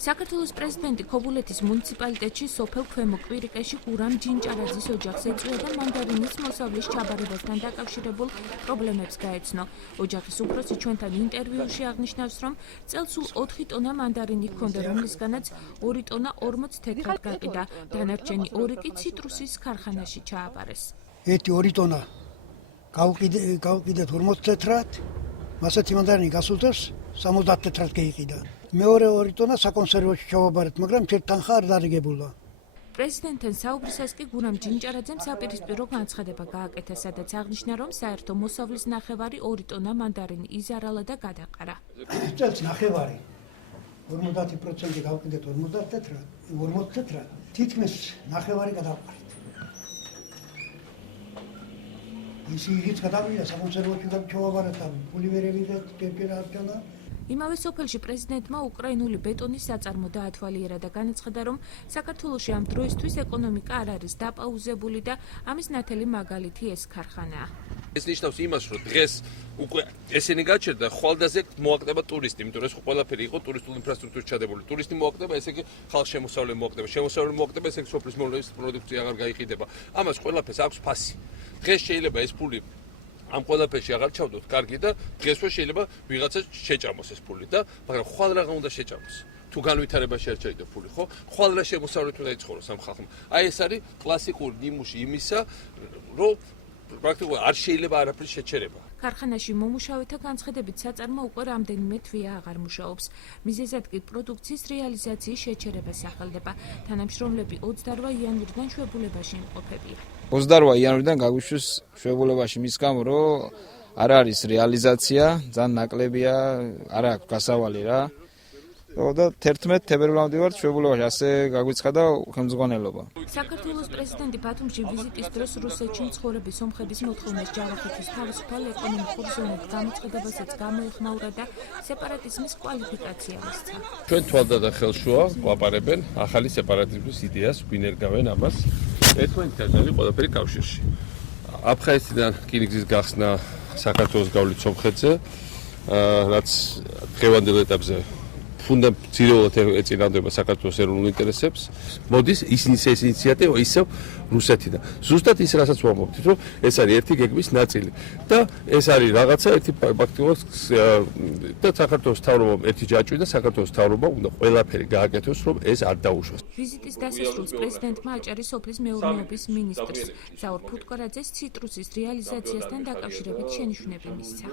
საქართველოს პრეზიდენტი ქობულეთის მუნიციპალიტეტში სოფელ ქვემო კვირიკეში გურამ ჯინჭარაძის ოჯახს ეწვია და მანდარინის მოსავლის ჩაბარებასთან დაკავშირებულ პრობლემებს გაეცნო. ოჯახის უფროსი ჩვენთან ინტერვიუში აღნიშნავს, რომ წელს სულ 4 ტონა მანდარინი ჰქონდა, რომლისგანაც 2 ტონა 40 თეთრად გაყიდა, დანარჩენი 2 კი ციტრუსის ქარხანაში ჩააბარეს. ერთი 2 ტონა გავყიდეთ 40 თეთრად, მასეთი მანდარინი გასულდეს 70 თეთრად გაიყიდა. მეორე 2 ტონა საკონსერვოში ჩავაბარეთ, მაგრამ ერთ თანხა არ დარიგებულა. პრეზიდენტთან საუბრისას კი გურამ ჯინჭარაძემ საპირისპირო განცხადება გააკეთა, სადაც აღნიშნა, რომ საერთო მოსავლის ნახევარი 2 ტონა მანდარინი იზარალა და გადაყარა. წელს ნახევარი 50% გავყიდეთ 40 თეთრად, თითქმის ნახევარი გადავყარეთ. ისიც გადავიდა საკონსერვოში ჩავაბარეთ და ფული ვერ ევიღეთ, ჯერ არ ჩანა. იმავე სოფელში პრეზიდენტმა უკრაინული ბეტონის საწარმო დაათვალიერა და განაცხადა, რომ საქართველოში ამ დროისთვის ეკონომიკა არ არის დაპაუზებული და ამის ნათელი მაგალითი ეს ქარხანაა. ეს ნიშნავს იმას, რომ დღეს უკვე ესენი გაჩერდა, ხვალდაზე მოაკდება ტურისტი, იმიტომ რომ ეს ყველაფერი იყო ტურისტული ინფრასტრუქტურის ჩადებული. ტურისტი მოაკდება, ესე იგი ხალხ შემოსავლე მოაკდება. შემოსავლე მოაკდება, ესე იგი სოფლის მომლევის პროდუქცია აღარ გაიყიდება. ამას ყველაფერს აქვს ფასი. დღეს შეიძლება ეს ფული ამ ყველაფერში აღარ ჩავდოთ კარგი და დღესვე შეიძლება ვიღაცა შეჭამოს ეს ფული და მაგრამ ხვალ რაღა უნდა შეჭამოს. თუ განვითარებაში არ ჩაიდო ფული, ხო? ხვალ რა შემოსავლით უნდა იცხოვროს ამ ხალხმა. აი ეს არის კლასიკური ნიმუში იმისა, რომ პრაქტიკულად არ შეიძლება არაფრის შეჩერება. ქარხანაში მომუშავეთა განცხადებით საწარმო უკვე რამდენიმე თვეა აღარ მუშაობს. მიზეზად კი პროდუქციის რეალიზაციის შეჩერება სახელდება. თანამშრომლები 28 იანვრიდან შვებულებაში იმყოფებიან. 28 იანვრიდან გაგვიშვეს შვებულებაში მის გამო, რომ არ არის რეალიზაცია, ძალიან ნაკლებია, არ აქვს გასავალი რა. და 11 თებერვლამდე ვარ შვებულებაში, ასე გაგვიცხადა ხელმძღვანელობა. საქართველოს პრეზიდენტი ბათუმში ვიზიტის დროს რუსეთში მცხოვრები სომხების მოთხოვნას ჯავახეთის თავისუფალ ეკონომიკურ ზონად გამოცხადებასაც გამოეხმაურა და სეპარატიზმის კვალიფიკაცია მისცა. ჩვენ თვალდა და ხელშუა ვაპარებენ ახალი სეპარატიზმის იდეას, გვინერგავენ ამას. ერთმანეთთან არის ყველაფერი კავშირში. აფხაზეთიდან რკინიგზის გახსნა საქართველოს გავლით სომხეთზე, რაც დღევანდელ ეტაპზე ფუნდამენტალურად ეწინააღმდება საქართველოს ეროვნულ ინტერესებს. მოდის ის ინიციატივა ისევ რუსეთიდან. ზუსტად ის რასაც ვამბობთ, რომ ეს არის ერთი გეგმის ნაწილი და ეს არის რაღაცა ერთი ფაქტიურად და საქართველოს თავრობამ ერთი ჯაჭვი და საქართველოს თავრობამ უნდა ყველაფერი გააკეთოს, რომ ეს არ დაუშვას. ვიზიტის დასასრულს პრეზიდენტმა აჭარის სოფლის მეურნეობის მინისტრს ზაურ ფუტკორაძეს ციტრუსის რეალიზაციასთან დაკავშირებით შენიშვნები მისცა.